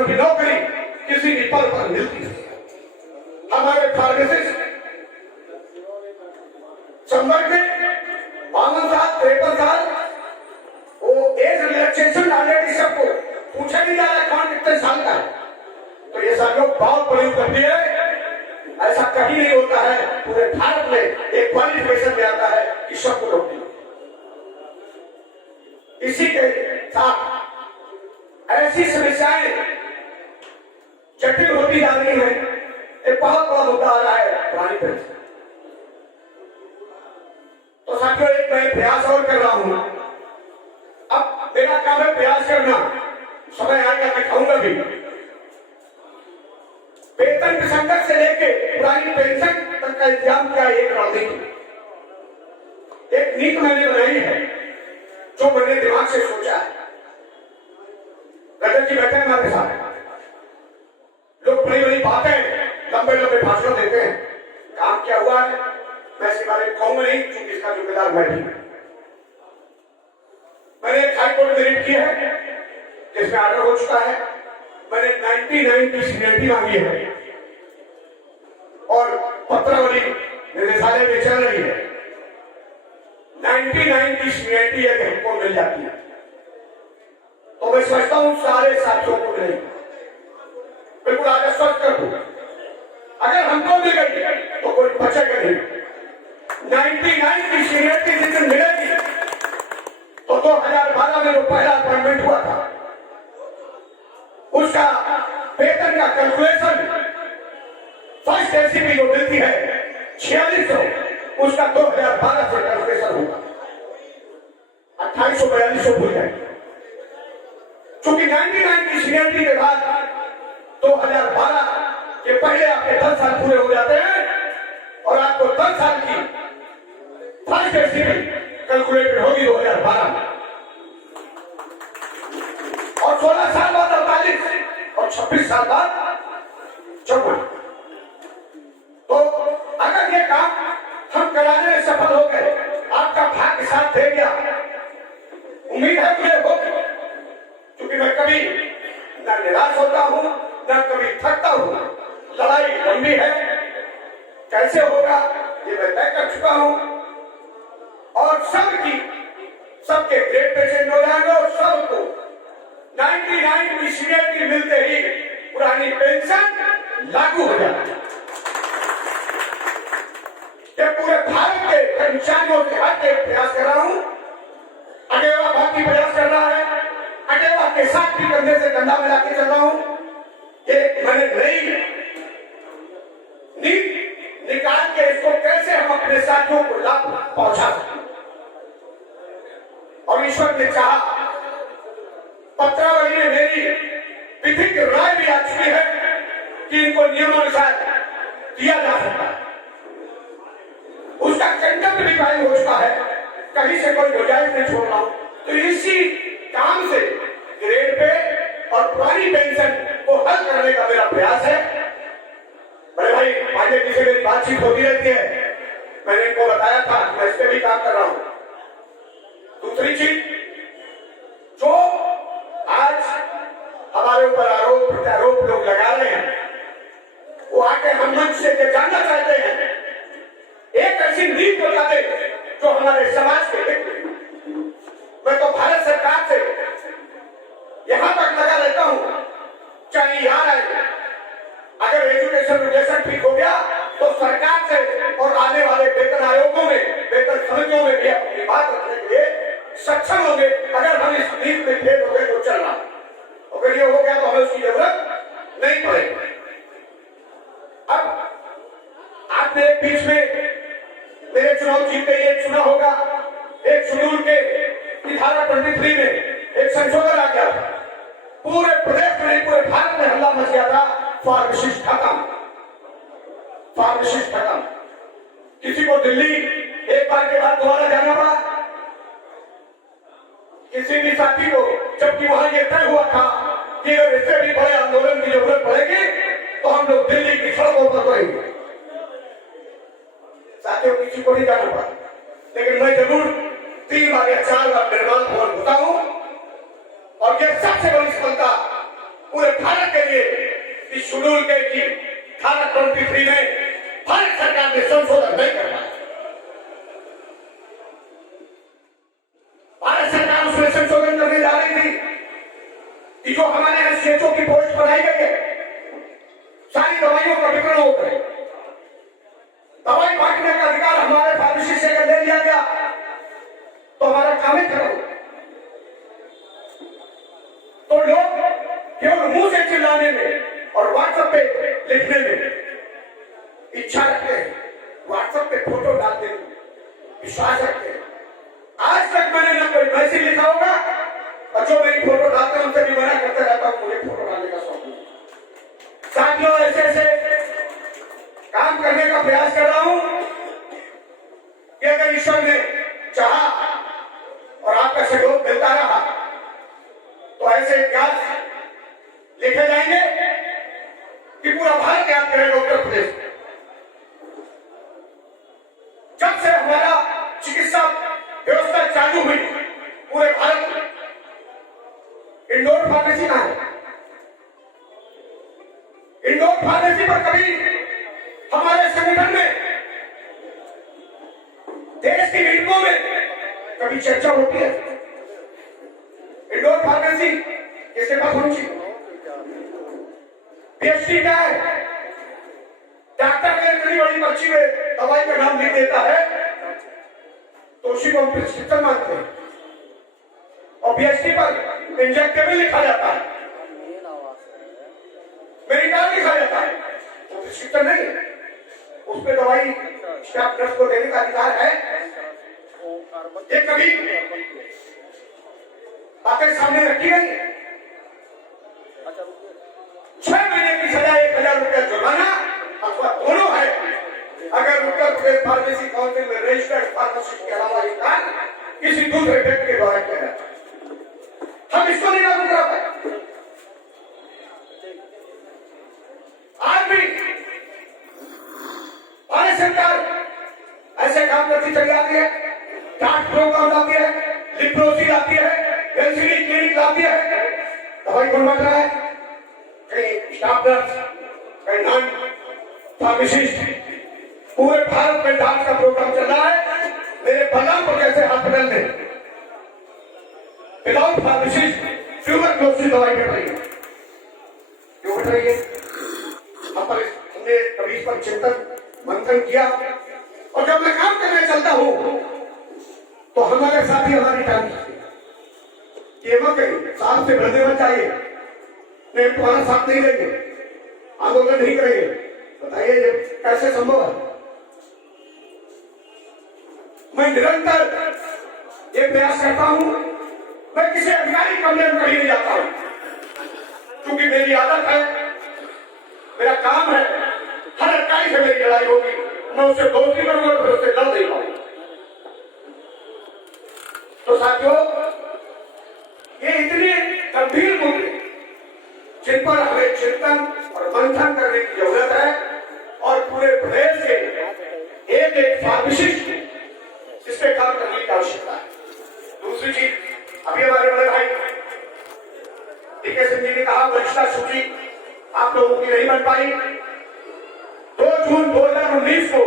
को भी नौकरी किसी भी पद पर मिलती है। हमारे फार्मासिस्ट चंबल में 52 साल 53 साल वो एज रिलैक्सेशन ऑलरेडी सबको पूछा नहीं जा रहा कौन कितने साल का है। तो ये सब लोग बहुत बड़ी उपलब्धि है। ऐसा कहीं नहीं होता है पूरे भारत में एक क्वालिफिकेशन में आता है कि सबको नौकरी। इसी के साथ ऐसी समस्याएं जटिल होती जा रही है। एक बहुत बड़ा मुद्दा आ रहा है पुरानी पेंशन। तो साथियों एक मैं प्रयास और कर रहा हूं। अब मेरा काम है प्रयास करना, समय आएगा मैं कहूंगा भी। वेतन विसंगत से लेके पुरानी पेंशन तक का इंतजाम का एक रणनीति, एक नीति मैंने बनाई है जो मैंने दिमाग से सोचा है। रजत जी बैठे हैं हमारे साथ, लोग बड़ी बड़ी बातें लंबे लंबे भाषण देते हैं। काम क्या हुआ है मैं इसके बारे में कहूंगा नहीं, क्योंकि इसका जिम्मेदार मैं भी। मैंने एक हाईकोर्ट में रिट की है जिसमें आर्डर हो चुका है। मैंने 99 की सीनियरिटी मांगी है और पत्रावली निदेशालय में चल रही है। 99 की सीनियरिटी यदि हमको मिल जाती है तो मैं समझता हूं सारे साथियों को मिलेगी। बिल्कुल आगे स्वस्थ कर दूंगा। अगर हमको मिल गई तो कोई बचेगा नहीं। 99 की सीनियरिटी जिस दिन मिलेगी तो 2012 में जो पहला अपॉइंटमेंट हुआ था उसका वेतन का कैलकुलेशन फर्स्ट एसीपी जो मिलती है 4600, उसका 2012 से कैलकुलेशन होगा 2842 भूल जाएंगे। क्योंकि 99 की सीनियरिटी के बाद 2012 के पहले आपके 10 साल पूरे हो जाते हैं और आपको 10 साल की फर्स्ट एसीपी कैलकुलेटेड होगी 2012 में, और 16 साल बाद 48 और 26 साल बाद 54। तो अगर ये काम हम कराने में सफल हो गए, आपका भाग्य साथ दे गया, उम्मीद है मुझे होगी। क्योंकि मैं कभी न निराश होता हूं न कभी थकता हूं। लड़ाई लंबी है, कैसे होगा ये मैं तय कर चुका हूं। और सबके ग्रेड पे चेंज हो जाएंगे और सबको 99 की सीनियरिटी मिलते ही पुरानी पेंशन लागू हो जाएगी। पूरे भारत के कर्मचारियों के हक के प्रयास कर रहा हूं। अगेवा बाकी प्रयास कर रहा है, अगेवा के साथ भी कंधे से कंधा मिला के चल रहा हूं। ये मैंने नई नीति निकाल के इसको कैसे हम अपने साथियों को लाभ पहुंचा सकते। और ईश्वर ने चाहा, पत्रावली में मेरी विधिक राय भी आ चुकी है कि इनको नियमानुसार दिया जा सकता है। उसका कंटेम्प्ट भी फाइल हो चुका है, कहीं से कोई गुंजाइश नहीं छोड़ रहा हूं। तो इसी काम से ग्रेड पे और पुरानी पेंशन को हल करने का मेरा प्रयास है। बड़े भाई पांडे जी से मेरी बातचीत होती रहती है, मैंने इनको बताया था मैं इस पे भी काम कर रहा हूं। दूसरी चीज जो आज हमारे ऊपर आरोप प्रत्यारोप लोग लगा रहे हैं, वो आके हम मंच से जानना चाहते हैं एक ऐसी नीति बता दे जो हमारे समाज के हित में। मैं तो भारत सरकार से यहां तक लगा रहता हूं, चाहे यार आए, अगर एजुकेशन रिलेशन ठीक हो गया तो सरकार से और आने वाले वेतन आयोगों में, वेतन समितियों में भी अपनी बात रखने के लिए सक्षम होंगे। अगर हम इस नीति में फेल हो गए तो चलना, अगर ये हो गया तो हमें उसकी जरूरत नहीं पड़ेगी। अब आपने एक बीच में मेरे चुनाव जीतते ही एक चुनाव होगा, एक शेड्यूल के धारा 23 में एक संशोधन आ गया था। पूरे प्रदेश में पूरे भारत में हल्ला मच गया था, फार्मासिस्ट खत्म, फार्मासिस्ट खत्म। किसी को दिल्ली एक बार के बाद दोबारा जाना पड़ा, किसी भी साथी को, जबकि वहां यह तय हुआ था कि अगर इससे भी बड़े आंदोलन की जरूरत पड़ेगी तो हम लोग दिल्ली की सड़कों पर करेंगे। साथियों किसी को नहीं जाना पड़ा, लेकिन मैं जरूर 3 बार या 4 बार निर्माण भवन होता हूं। और यह सबसे बड़ी सफलता पूरे भारत के लिए इस शेड्यूल के की धारा 23 में भारत सरकार ने संशोधन नहीं कर पाया। भारत सरकार उसमें संशोधन करने जा रही थी कि जो हमारे यहाँ सीएचओ की पोस्ट बनाई गई है, सारी दवाइयों का वितरण हो गए, दवाई बांटने का अधिकार हमारे फार्मेसी से अगर ले लिया गया तो हमारा काम ही खराब होगा। तो लोग केवल मुंह से चिल्लाने में और व्हाट्सएप पे लिखने में इच्छा रखते हैं, व्हाट्सएप पे फोटो डालने में विश्वास रखते हैं। आज तक मैंने ना कोई मैसेज लिखा होगा, और जो मेरी फोटो डालते हैं उनसे भी मना करते रहता हूं, मुझे फोटो डालने का शौक नहीं। साथियों, ऐसे ऐसे काम करने का प्रयास कर रहा हूं कि अगर ईश्वर ने चाहा और आपका सहयोग मिलता रहा तो ऐसे इतिहास लिखे जाएंगे कि पूरा भारत याद करेगा उत्तर प्रदेश। जब से हमारा चिकित्सा व्यवस्था चालू हुई पूरे भारत में, इंडोर फार्मेसी कहां है? इंडोर फार्मेसी पर कभी हमारे संगठन में, देश की मीटिंगों में कभी चर्चा होती है? इंडोर फार्मेसी किसके पास होनी चाहिए? पीएचडी क्या है? डॉक्टर ने इतनी बड़ी पर्ची में दवाई का नाम लिख देता है तो उसी को हम प्रिस्क्रिप्शन मानते हैं, और पीएचडी पर इंजेक्टेबल लिखा जाता है, मेडिकल लिखा जाता है, वो प्रिस्क्रिप्शन नहीं है। उस पर दवाई स्टाफ नर्स को देने का अधिकार है। ये कभी बातें सामने रखी गई। 6 महीने की सजा, 1000 रुपया जुर्माना अथवा दोनों है अगर उत्तर प्रदेश फार्मेसी काउंसिल में रजिस्टर्ड फार्मासिस्ट के अलावा ये काम किसी दूसरे व्यक्ति के द्वारा किया जाता है। हम इसको नहीं लागू करा पाए। आज भी भारत सरकार ऐसे काम करती चली आती है, डाक प्रोग्राम लाती है, लिप्रोसी लाती है, एलसीडी क्लिनिक लाती है, दवाई कौन बांट रहा है? कहीं स्टाफ नर्स, कहीं नॉन फार्मासिस्ट। पूरे भारत में डाक का प्रोग्राम चल रहा है। मेरे बलरामपुर जैसे हॉस्पिटल में विदाउट फार्मासिस्ट ट्यूबरक्लोसिस दवाई कर रही है। क्यों कर रही है? हमने कभी इस पर चिंतन मंथन किया, और जब मैं काम करने चलता हूं तो हमारे साथी हमारी टांग साथ से भरने में चाहिए, नहीं तुम्हारा साथ नहीं देंगे, आंदोलन नहीं करेंगे। बताइए ये कैसे संभव है? मैं निरंतर ये प्रयास करता हूं, मैं किसी अधिकारी कमरे में कहीं नहीं जाता हूं, क्योंकि मेरी आदत है, मेरा काम है, हर अधिकारी से मेरी लड़ाई होगी, मैं उससे दोस्ती करूंगा फिर उससे लड़ नहीं पाऊंगा। तो साथियों, ये इतने गंभीर मुद्दे जिन पर हमें चिंतन और मंथन करने की जरूरत है, और पूरे प्रदेश के एक एक फार्मासिस्ट इस पे काम करने की आवश्यकता है। दूसरी चीज, अभी हमारे बड़े भाई डीके सिंह जी ने कहा वरिष्ठता सूची आप लोगों की नहीं बन पाई। 2 जून 2019 को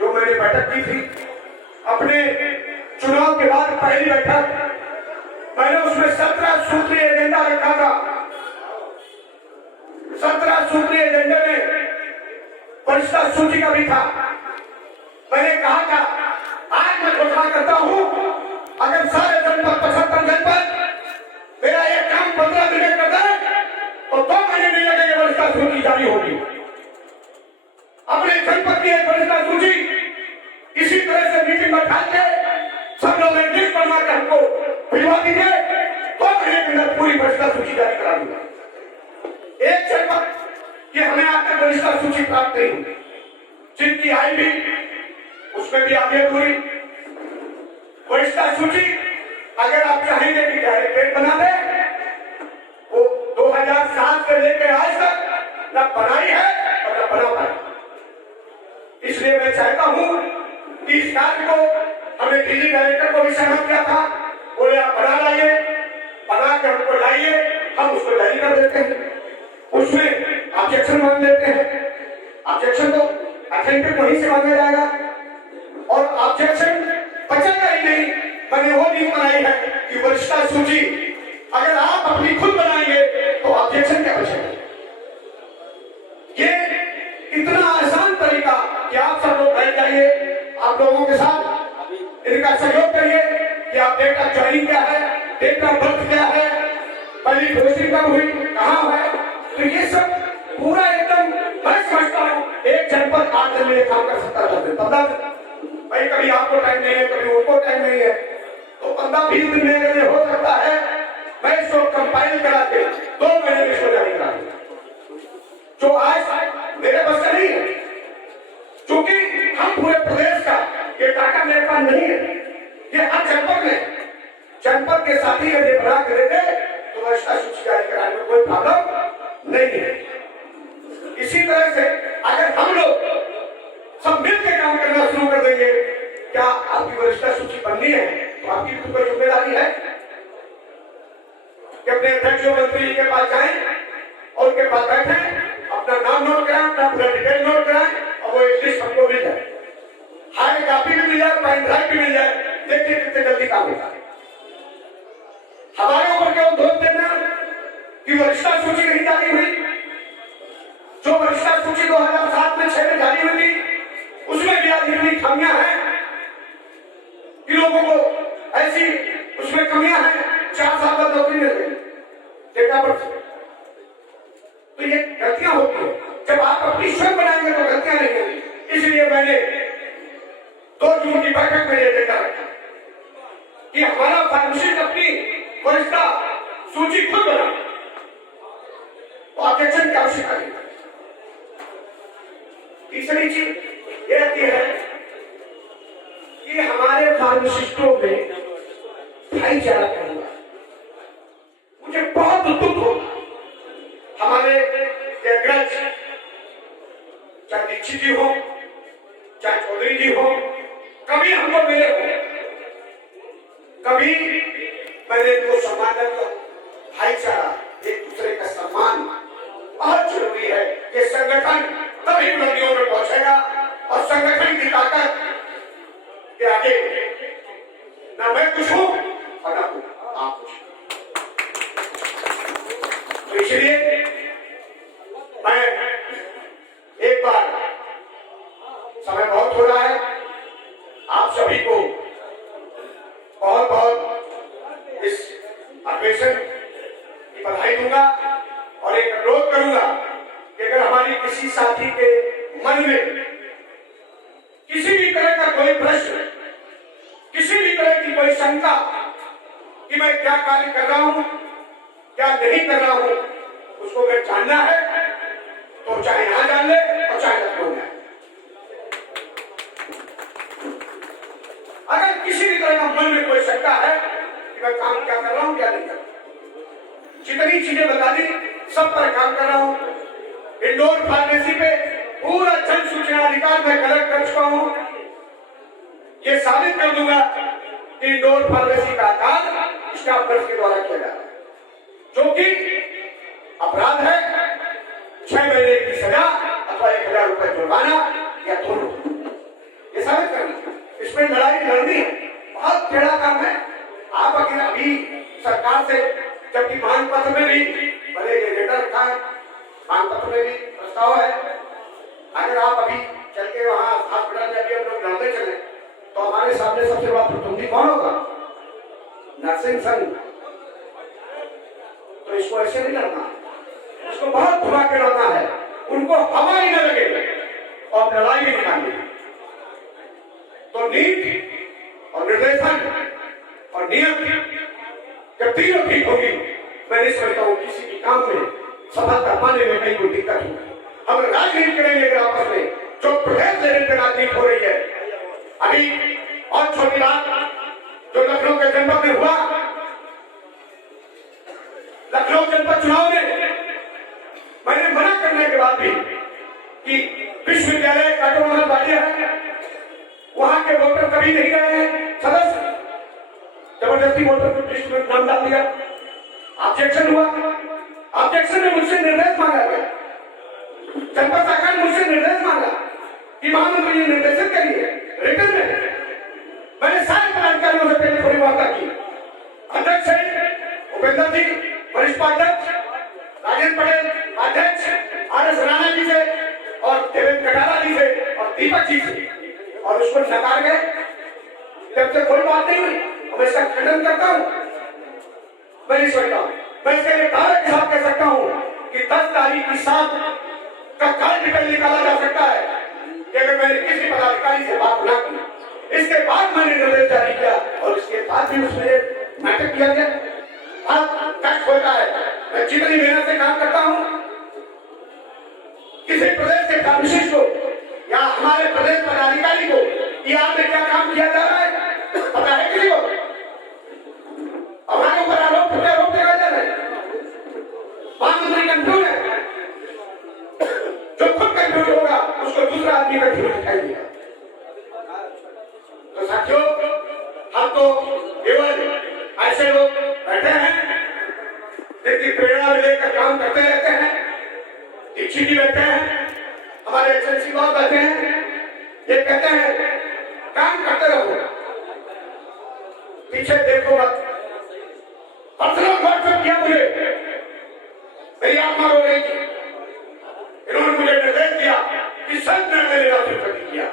जो मैंने बैठक की थी, अपने चुनाव के बाद पहली बैठक, मैंने उसमें 17 सूत्रीय एजेंडा रखा था। 17 सूत्रीय एजेंडे में वरिष्ठता सूची का भी था। मैंने कहा था, आज मैं घोषणा करता हूं, अगर सारे जनपद 75 जनपद मेरा एक काम 15 दिन में कर दे तो 2 महीने नहीं लगेंगे, वरिष्ठता सूची जारी होगी। अपने जनपद की एक वरिष्ठता सूची इसी तरह से मीटिंग बैठा के सब लोग एक लिस्ट बनवा के हमको भिजवा दीजिए, 2 महीने के अंदर पूरी वरिष्ठता सूची जारी करा दूंगा। एक जनपद कि हमें आपके वरिष्ठता सूची प्राप्त नहीं हुई, जिनकी आई भी उसमें भी आगे हुई वरिष्ठता सूची। अगर आप चाहेंगे कि डायरेक्ट बना दे, वो 2007 से लेकर आज तक न बनाई है और न बना पाई। इसलिए मैं चाहता हूं कि इस कार्य को हमने दिल्ली डायरेक्टर को भी सहमत किया था, बोले आप बना लाइए, बना के हमको लाइए, हम उसको जारी कर देते हैं। ऑब्जेक्शन मांग लेते हैं। ऑब्जेक्शन तो अथेंटिक वहीं से मांगा जाएगा और ऑब्जेक्शन बचेगा ही नहीं। मैंने वो नीति बनाई है कि वरिष्ठता सूची अगर आप अपनी खुद बनाएंगे तो ऑब्जेक्शन क्या बचेगा। ये इतना आसान तरीका कि आप सब लोग बैठ जाइए, आप लोगों के साथ इनका सहयोग करिए कि आप डेट ऑफ ज्वाइनिंग क्या है, डेट ऑफ बर्थ क्या है, पहली पोस्टिंग कब हुई, कहाँ है, तो ये सब पूरा एकदम मैं समझता हूँ एक जनपद 8 दिन में ये काम कर सकता है। 15 भाई कभी आपको टाइम नहीं है, कभी उनको टाइम नहीं है, तो 15-20 दिन में अगर ये हो सकता है, मैं इसको कंपाइल करा के 2 महीने में इसको जारी करा दूंगा, जो आज मेरे बस का नहीं है। क्योंकि हम पूरे प्रदेश का ये डाटा मेरे पास नहीं है, ये हर जनपद के साथी यदि बना के दे दे तो वरिष्ठता सूची जारी कराने में कोई प्रॉब्लम नहीं है। इसी तरह से अगर हम लोग सब मिलकर काम करना शुरू कर देंगे, क्या आपकी वरिष्ठता सूची बननी है तो आपकी भी कोई जिम्मेदारी है कि अपने अध्यक्ष मंत्री जी के पास जाएं और उनके पास बैठे, अपना नाम नोट कराएं, अपना पूरा डिटेल नोट कराएं और वो एक लिस्ट हमको मिल जाए, हार्ड कॉपी भी मिल जाए, पेन ड्राइव भी मिल जाए। देखिए कितने जल्दी काम होता है। हमारे ऊपर केवल दोष देना कि वरिष्ठता सूची नहीं जारी हुई। जो वरिष्ठता सूची 2007 में 6 में जारी हुई थी, उसमें भी आज इतनी खामियां हैं कि लोगों को ऐसी उसमें कमियां हैं, 4 साल बाद नौकरी मिल गई डेटा पर। तो ये गलतियां होती है। जब आप अपनी स्वयं बनाएंगे तो गलतियां नहीं होंगी। इसलिए मैंने 2 जून की बैठक में यह डेटा रखा कि हमारा फार्मेसिस्ट अपनी वरिष्ठता सूची खुद बना, तो ऑब्जेक्शन की आवश्यकता नहीं। तीसरी चीज यह आती है कि हमारे फार्मासिस्टों में भाईचारा करूंगा, मुझे बहुत दुख होगा। हमारे अग्रज चाहे दीक्षित जी हो, चाहे चौधरी जी हो, कभी हमको मिले हो, कभी मैंने इनको सम्मान करता हूं। भाईचारा, एक दूसरे का सम्मान बहुत जरूरी है। ये संगठन तभी बुलंदियों में पहुंचेगा और संगठन की ताकत के आगे ना मैं कुछ हूं और ना आप कुछ। तो इसलिए मैं एक बार, समय बहुत हो रहा है, आप सभी को बहुत बहुत इस अधिवेशन की बधाई दूंगा और एक अनुरोध करूंगा कि अगर हमारी किसी साथी के मन में किसी भी तरह का कोई प्रश्न, किसी भी तरह की कोई शंका कि मैं क्या कार्य कर रहा हूं, क्या नहीं कर रहा हूं, उसको अगर जानना है तो चाहे यहां जान ले और चाहे लखनऊ में। अगर किसी भी तरह का मन में कोई शंका है कि मैं काम क्या कर रहा हूं, क्या नहीं कर रहा हूं, जितनी चीजें बता दी सब पर काम कर रहा हूं। इंडोर फार्मेसी पे पूरा जन सूचना अधिकार मैं कलेक्ट कर चुका हूं। ये साबित कर दूंगा कि इंडोर फार्मेसी का कार्य स्टाफ नर्स के द्वारा किया जा रहा है, जो कि अपराध है। 6 महीने की सजा अथवा 1000 रुपए जुर्माना या दोनों, ये साबित करना। इसमें लड़ाई लड़नी है, बहुत टेढ़ा काम है। आप अगर अभी सरकार से, जबकि मांग पत्र में भी भले ये लेटर रखा है, मांग पत्र में भी प्रस्ताव है, अगर आप अभी चल के वहां हॉस्पिटल में अभी हम लोग लड़ने चले तो हमारे सामने सबसे बड़ा प्रतिद्वंदी कौन होगा? नर्सिंग संघ। तो इसको ऐसे नहीं लड़ना, इसको बहुत घुमा के लड़ना है, उनको हवा ही न लगे और लड़ाई भी निकालनी है। तो नीति और निर्देशन और नियम जब तीनों ठीक होगी, मैं नहीं समझता हूं किसी भी काम में सफलता पाने में कहीं कोई दिक्कत होगी। हम राजनीति करेंगे अगर आपस में, जो प्रदेश लेवल पर राजनीति हो रही है अभी। और छोटी बात जो लखनऊ के जनपद में हुआ, लखनऊ जनपद चुनाव में मैंने मना करने के बाद भी कि विश्वविद्यालय ऑटोनॉमस बॉडी है, वहां के वोटर कभी नहीं गए हैं सदस्य, जबरदस्ती वोटर को लिस्ट में नाम डाल दिया। ऑब्जेक्शन हुआ, ऑब्जेक्शन में मुझसे निर्देश मांगा गया प्रधानमंत्री ने निर्देशित करी है रिटर्न में। मैंने सारे पदाधिकारियों से पहले थोड़ी वार्ता की। अध्यक्ष उपेंद्र जी, वरिष्ठ उपाध्यक्ष राजेंद्र पटेल, अध्यक्ष आर.एस. राणा जी से और देवेंद्र कटारा जी से और दीपक जी से, और उसको नकार गए। जब तक कोई बात नहीं हुई, मैं इसका खंडन करता हूँ। मैं नहीं सोचता हूँ, मैं इसके लिए दावे के साथ कह सकता हूँ कि 10 तारीख की साथ का कल डिटेल निकाला जा सकता है कि अगर मैंने किसी पदाधिकारी से बात ना की, इसके बाद मैंने निर्देश जारी किया और इसके बाद भी उसमें नाटक किया गया। अब टैक्स होता है, मैं जितनी मेहनत से काम करता हूँ, किसी प्रदेश के फार्मासिस्ट को या हमारे प्रदेश पदाधिकारी को ये आपने क्या काम किया जा रहा है पता है किसी को? हमारे ऊपर आरोप प्रत्यारोप लगाए जा रहे हैं। प्रधानमंत्री कंफ्यूज है, जो खुद कंफ्यूज होगा उसको दूसरा आदमी कंफ्यूज दिखाई देगा। तो साथियों, हम तो केवल ऐसे लोग बैठे हैं जिनकी प्रेरणा लेकर काम करते रहते हैं। दीक्षित जी बैठे हैं, हमारे एसएससी बहुत बैठे हैं, ये कहते हैं काम करते रहो, पीछे देखो मत। पर्सनल व्हाट्सएप किया मुझे, मेरी आत्मा रो रही थी। इन्होंने मुझे निर्देश दिया कि सिर्फ निर्णय लेना शुरू कर दिया।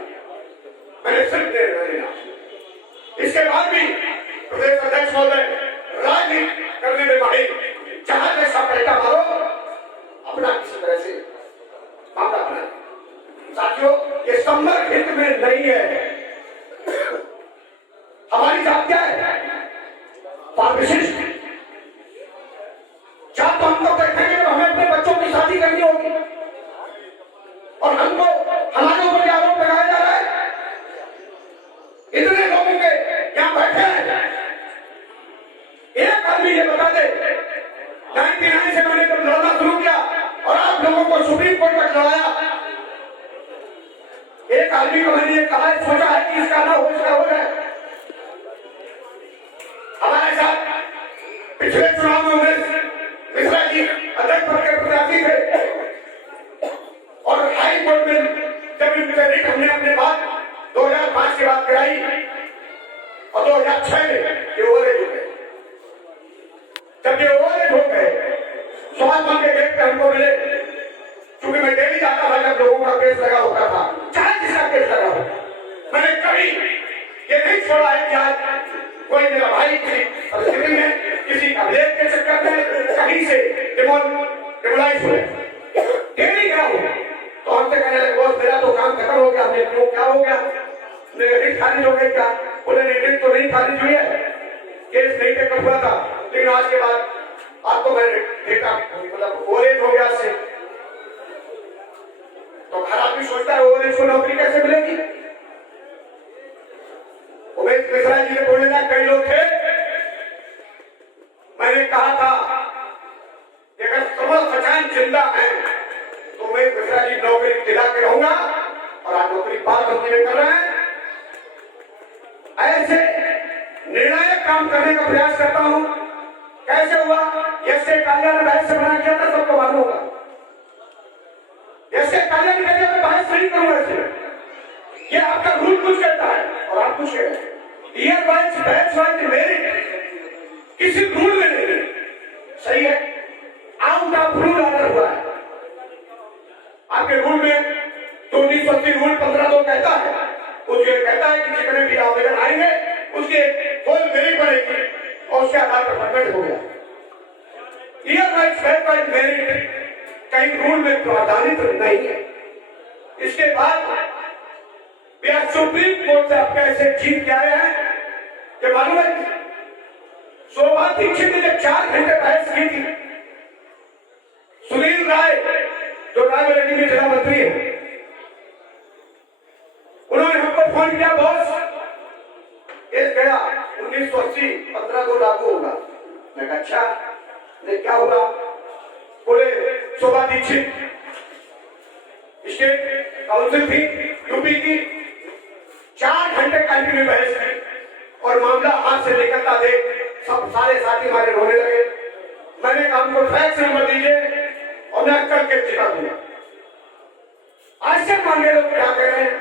मैंने सिर्फ निर्णय लेना। इसके बाद भी प्रदेश अध्यक्ष महोदय राजनीति करने में माहिर, जहां जैसा पैसा मारो अपना किसी तरह से मामला बना। साथियों, ये संवर्ग हित में नहीं है। हमारी जात क्या है? विशिष्ट। जब तो हम तो देखेंगे तो हमें अपने बच्चों की शादी करनी होगी और हमको हमारे ऊपर आरोप लगाया जा रहा है। इतने लोगों के यहां बैठे हैं, एक आदमी ये बता दे 99 से मैंने जब लड़ना शुरू किया और आप लोगों को सुप्रीम कोर्ट तक लड़ाया, एक आदमी को मैंने ये कहा है, सोचा है कि इसका ना हो इसका हो जाए। हमारे साथ पिछले चुनाव में मिश्रा जी अध्यक्ष पद के प्रत्याशी थे और हाई कोर्ट में जब इनसे रिट हमने अपने बात 2005 की बात कराई और 2006 में ये ओवरहेड हो गए। जब ये ओवरहेड हो गए, स्वास्थ्य मंत्री के गेट पे हमको मिले, क्योंकि मैं डेली जाता था जब लोगों का केस लगा होता था, चाहे जिसका केस लगा हो। मैंने कभी ये नहीं छोड़ा है कि आज कोई मेरा भाई किसी परिस्थिति में, किसी अभिलेख के चक्कर में कहीं से डिमोलाइज हुए, डेली गया हूं तो हमसे कहने लगे बॉस मेरा तो काम खत्म हो गया। हमने क्यों, क्या हो गया? रिट खारिज हो गई क्या? बोले रिट तो नहीं खारिज हुई है, केस नहीं टेकअप हुआ था, लेकिन आज के बाद आपको मैंने देखा मतलब ओवरहेज हो गया से। तो हर आदमी सोचता है ओवरहेज को नौकरी कैसे मिलेगी? उमेश मिश्रा जी ने बोले ना, कई लोग थे, मैंने कहा था अगर कमल सचान जिंदा है तो उमेश मिश्रा जी नौकरी दिला के रहूंगा, और आज नौकरी बात कंपनी में कर रहे हैं। ऐसे निर्णायक काम करने का प्रयास करता हूं। कैसे हुआ? ऐसे कालिया ने बहस से बना किया था, सबको मालूम होगा। ऐसे कालिया ने कहा मैं बहस नहीं करूंगा इससे, ये आपका रूल कुछ कहता है और आप कुछ कह रहे हैं। Year wise batch wise merit किसी रूल में नहीं है, सही है, आउट ऑफ रूल ऑर्डर हुआ है। आपके रूल में 1980 रूल 15(2) कहता है, उसके कहता है कि जितने भी आवेदन आएंगे उसकी फुल मेरिट बनेगी और उसके आधार पर परमिट हो गया। Year wise batch wise merit कहीं रूल में प्रावधानित नहीं है। इसके बाद सुप्रीम कोर्ट से आप कैसे जीत के आए हैं ये मालूम है? शोभा दीक्षित ने जब 4 घंटे बहस की थी, सुनील राय जो रायबरेली में जिला मंत्री है, उन्होंने हमको फोन किया, बॉस केस गया 1980 15(2) लागू होगा। मैं कहा अच्छा, क्या हुआ? बोले शोभा दीक्षित स्टेट काउंसिल थी यूपी की, 4 घंटे कंटिन्यू बहस की और मामला हाथ से निकलता देख सब सारे साथी हमारे रोने लगे। मैंने कहा हमको फैक्स नंबर दीजिए और मैं कल के जिता दूंगा। आज से मांगे लोग क्या कह रहे हैं?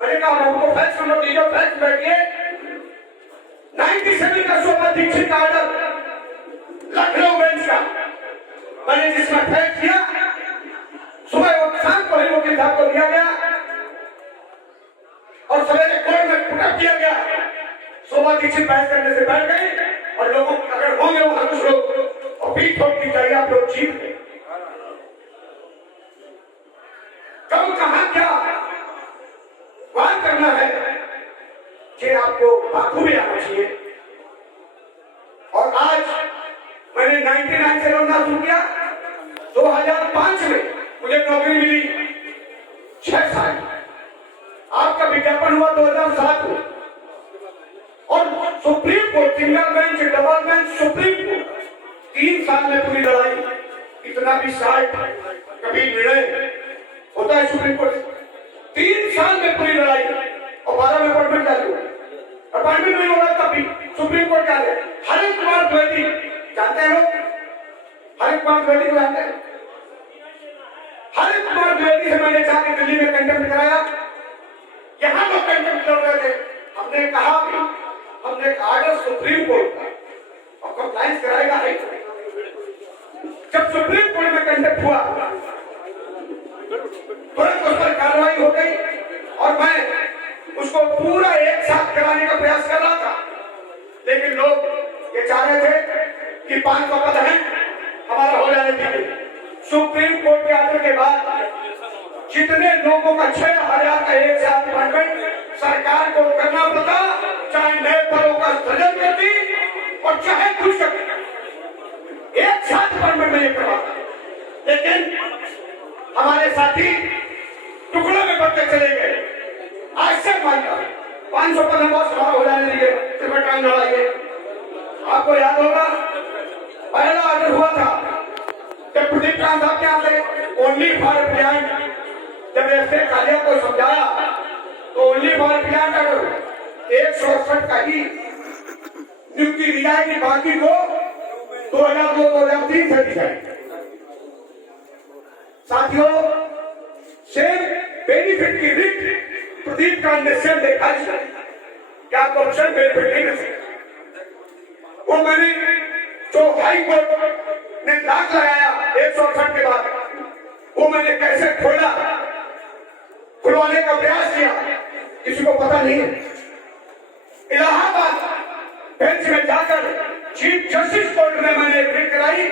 मैंने कहा हमको फैक्स कर लो, लीडर फैक्स बैठिए। 97 का शोभा दीक्षित आर्डर लखनऊ बेंच का, मैंने जिसमें फैक्स किया, सुबह वो शाम को ही वकील साहब को दिया गया और सवेरे कोर्ट में पुटअप किया गया। शोभा दीक्षित बहस करने से बैठ गए और लोगों अगर होंगे वहां कुछ लोग और पीठ ठोकनी चाहिए, आप लोग जीत गए। कब कहां क्या बात करना है कि आपको बाखूबी आना चाहिए। और आज मैंने 99 से लड़ना शुरू किया। 2005 में मुझे नौकरी मिली 6 साल, आपका विज्ञापन हुआ 2007 में और supreme court, single bench, double bench, supreme court 3 साल में पूरी लड़ाई। इतना भी शार्ट कभी निर्णय होता है सुप्रीम कोर्ट, 3 साल में पूरी लड़ाई और 12 में अपॉइंटमेंट चालू है। अपॉइंटमेंट नहीं हो रहा तभी सुप्रीम कोर्ट क्या है। हरीश कुमार द्विवेदी जानते हैं लोग, हरीश कुमार द्विवेदी को जानते हैं। हरीश कुमार द्विवेदी से मैंने जाके दिल्ली में कंटेम्प्ट कराया, यहां लोग कंटेम्प्ट कर रहे थे। हमने कहा भी हमने आर्डर सुप्रीम कोर्ट का और कंप्लायंस कराएगा है। जब सुप्रीम कोर्ट में कंटेम्प्ट हुआ तुरंत उस पर कार्रवाई हो गई और मैं उसको पूरा एक साथ कराने का प्रयास कर रहा था, लेकिन लोग ये चाह रहे थे कि 500 पद है हमारा हो जाने दीजिए। सुप्रीम कोर्ट के आर्डर के बाद जितने लोगों का 6000 का एक साथ अपॉइंटमेंट सरकार को करना पड़ता, चाहे नए पदों का सृजन करती और चाहे कुछ करती, एक साथ अपॉइंटमेंट में ये करवाता। लेकिन हमारे साथी टुकड़ों में बढ़ते चले गए। आज से मानता 500 पद बहुत हमारा हो जाने दीजिए, फिर टाइम लड़ाइए। आपको याद होगा पहला ऑर्डर हुआ था जब प्रदीप कांत साहब के यहाँ से ओनली फॉर प्लांट, जब ऐसे कालिया को समझाया तो ओनली फॉर प्लांट अगर 168 का ही नियुक्ति दी जाएगी, बाकी को 2002-2003 से दी जाएगी। साथियों, सेम बेनिफिट की रिट प्रदीप कांत ने सेम देखा क्या करप्शन बेनिफिट नहीं कर। वो मैंने जो हाई कोर्ट ने दाग लगाया 168 के बाद, वो मैंने कैसे खोला, खुलवाने का प्रयास किया, किसी को पता नहीं है। इलाहाबाद बेंच में जाकर चीफ जस्टिस कोर्ट में मैंने रिट कराई।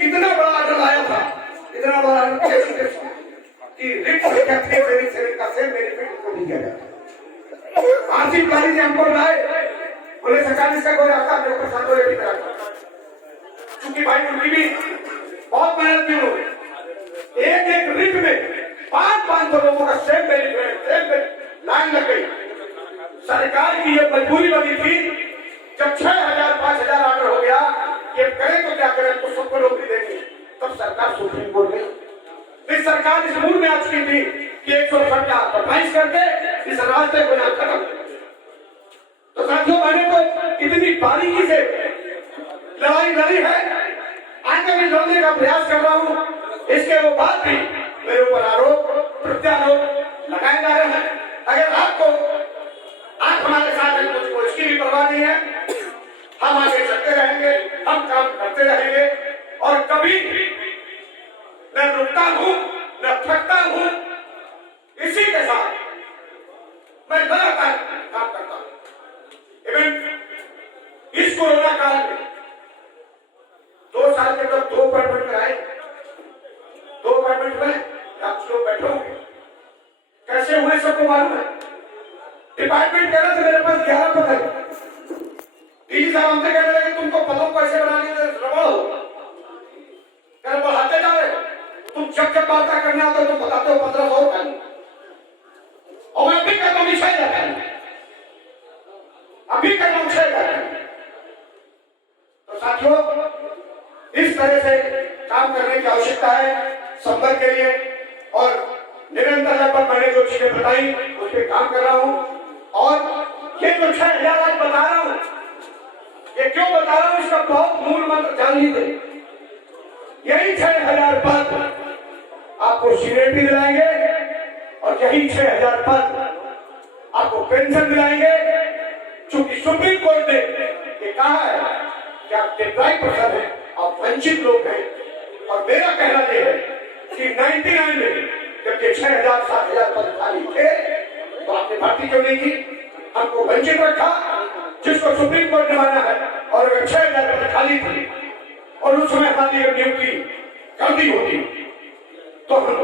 इतना बड़ा आर्डर आया था, इतना बड़ा आर्डर कि रिट का सेम बेनिफिट को नहीं किया जाता। आसिफ अली जी हमको लाए, बोले सरकार इसका कोई रास्ता मेरे ऊपर साथ भी करा, क्योंकि भाई उनकी भी बहुत मेहनत की लोग। एक रिट में 500 लोगों का सेम बेनिफिट लाइन लग गई। सरकार की ये मजबूरी बनी थी, जब 6000-5000 ऑर्डर हो गया, ये करें तो क्या करें, तो सबको नौकरी देंगे, तब सरकार सुप्रीम कोर्ट गई। फिर सरकार इस मूड में आ चुकी थी कि 168 का कंप्लायंस करके इस रास्ते को यहाँ खत्म। तो साथियों, मैंने तो इतनी बारीकी से लड़ाई लड़ी है, आगे भी लड़ने का प्रयास कर रहा हूँ। इसके बाद भी मेरे ऊपर आरोप प्रत्यारोप लगाए जा रहे हैं। अगर आपको आप हमारे साथ हैं तो इसकी भी परवाह नहीं है, हम आगे चलते रहेंगे, हम काम करते रहेंगे और कभी न रुकता हूं न थकता हूं। इसी के साथ मैं लगातार काम करता हूं। इवन इस कोरोना काल में 2 साल के तक 2 अपॉइंटमेंट कराए। 2 अपॉइंटमेंट में आप लोग बैठे होंगे, कैसे हुए सबको मालूम है। डिपार्टमेंट कह रहा था मेरे पास 11 पद है। डीजी साहब हमसे कहने लगे तुमको पदों को ऐसे बनाने के रबड़ हो, बढ़ाते जा रहे। तुम जब वार्ता करने आते हो तुम बताते हो 1500 का, और मैं अभी करता हूँ 6,000 का, अभी करता हूँ 6,000 का। तो साथियों, इस तरह से काम करने की आवश्यकता है संपर्क के लिए, और निरंतर लगभग मैंने जो चीजें बताई उस पर काम कर रहा हूँ। और ये जो 6,000 आज बता रहा हूँ, ये क्यों बता रहा हूँ, इसका बहुत मूल मंत्र जान लीजिए। यही 6,000 पद आपको सीनियरिटी दिलाएंगे और यही 6,000 पद आपको पेंशन दिलाएंगे, चूंकि सुप्रीम कोर्ट ने ये कहा है कि आप डिप्राइव पर्सन हैं, आप वंचित लोग हैं। और मेरा कहना यह है कि 99 में जबकि 6,000 7,000 पद खाली थे तो आपने भर्ती क्यों नहीं की? हमको वंचित रखा, जिसको सुप्रीम कोर्ट ने माना है। और अगर 6,000 पद खाली थी और उस समय हमारी नियुक्ति कर दी होती तो हम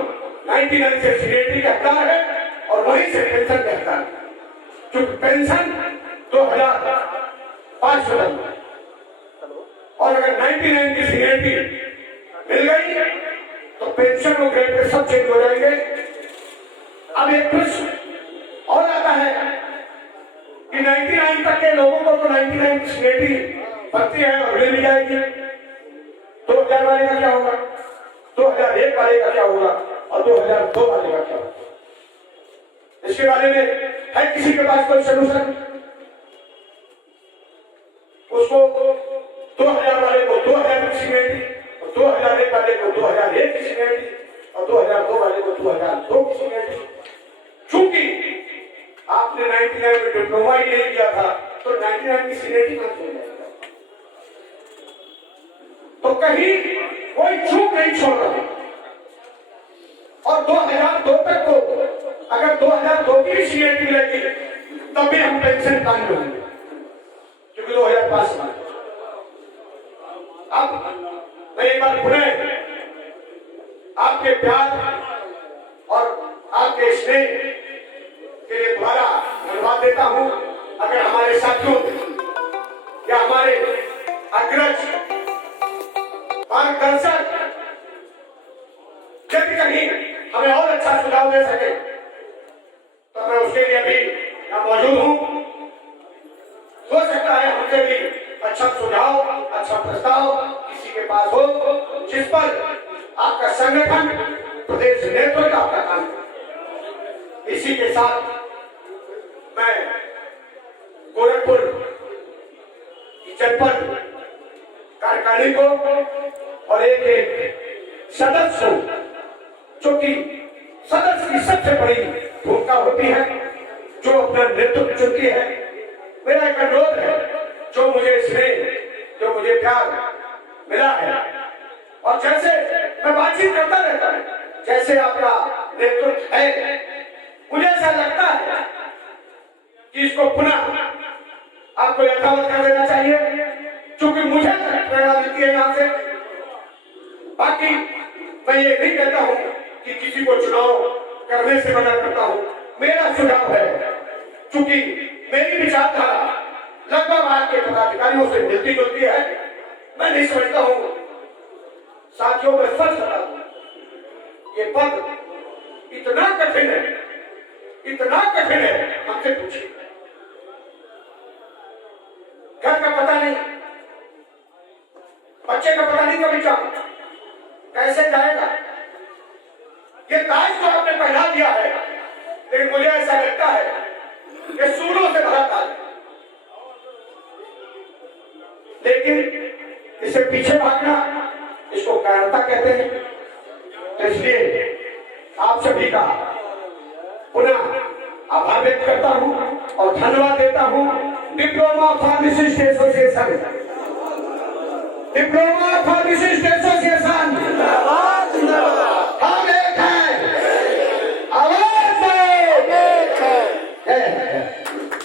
99 से सीनियरिटी के हकदार है और वहीं से पेंशन के हकदार है। क्योंकि पेंशन 2,500 और अगर 99 की सीनियरिटी मिल गई तो पेंशन और ग्रेड पे सब चेंज हो जाएंगे। अब एक प्रश्न और आता है कि 99 तक के लोगों को तो 99 की सीनियरिटी बढ़ती है और मिल जाएगी, 2000 वाले का क्या होगा, 2001 वाले का क्या होगा और 2002 वाले का क्या होगा? इसके बारे में है किसी के पास कोई सोल्यूशन? उसको 2000 वाले को 2000 की सीनियरिटी, 2001 वाले को 2001 की सीनियरिटी और 2002 वाले को 2002 की सीनियरिटी। चूंकि आपने 99 में डिप्लोमा ही नहीं किया था तो 99 की सीनियरिटी कहां से जाएगा? तो कहीं कोई चूक नहीं छोड़ रहा। और 2002 तक को अगर 2002 की भी सीनियरिटी मिलेगी तब भी हम पेंशन कान में होंगे, क्योंकि 2005 में। अब मैं एक बार पुनः आपके प्यार और आपके स्नेह के लिए दोबारा धन्यवाद देता हूं। अगर हमारे साथियों या हमारे अग्रज मार्गदर्शक यदि कहीं हमें और अच्छा सुझाव दे सके तो मैं उसके लिए भी यहाँ मौजूद हूं। हो सकता है हमसे भी अच्छा सुझाव, अच्छा प्रस्ताव किसी के पास हो जिस पर आपका संगठन, प्रदेश नेतृत्व आपका काम करे। इसी के साथ मैं गोरखपुर जनपद कार्यकारिणी को और एक सदस्य को, जो कि सदस्य की सबसे बड़ी भूमिका होती है, जो अपना नेतृत्व चुनती है, मेरा एक अनुरोध है, जो मुझे स्नेह, जो मुझे प्यार मिला है और जैसे मैं बातचीत करता रहता हूं, जैसे आपका नेतृत्व है, मुझे ऐसा लगता है कि इसको पुनः आपको यथावत कर देना चाहिए, क्योंकि मुझे प्रेरणा मिलती है यहां से। बाकी मैं ये नहीं कहता हूं कि किसी को चुनाव करने से मना करता हूं। मेरा सुझाव है, क्योंकि मेरी विचारधारा लगभग आपके पदाधिकारियों से मिलती जुलती है, मैं नहीं समझता हूं। साथियों में सच बता दूं, ये पद इतना कठिन है, इतना कठिन है, हमसे पूछिए। घर का पता नहीं, बच्चे का पता नहीं कभी क्या कैसे जाएगा। ये ताज तो आपने पहना दिया है, लेकिन मुझे ऐसा लगता है कि सूरों से भरा ताज, लेकिन इसे पीछे भागना, इसको कायरता कहते हैं। इसलिए आप सभी का पुनः आभार व्यक्त करता हूं और धन्यवाद देता हूं। Diploma pharmacist association, diploma pharmacist association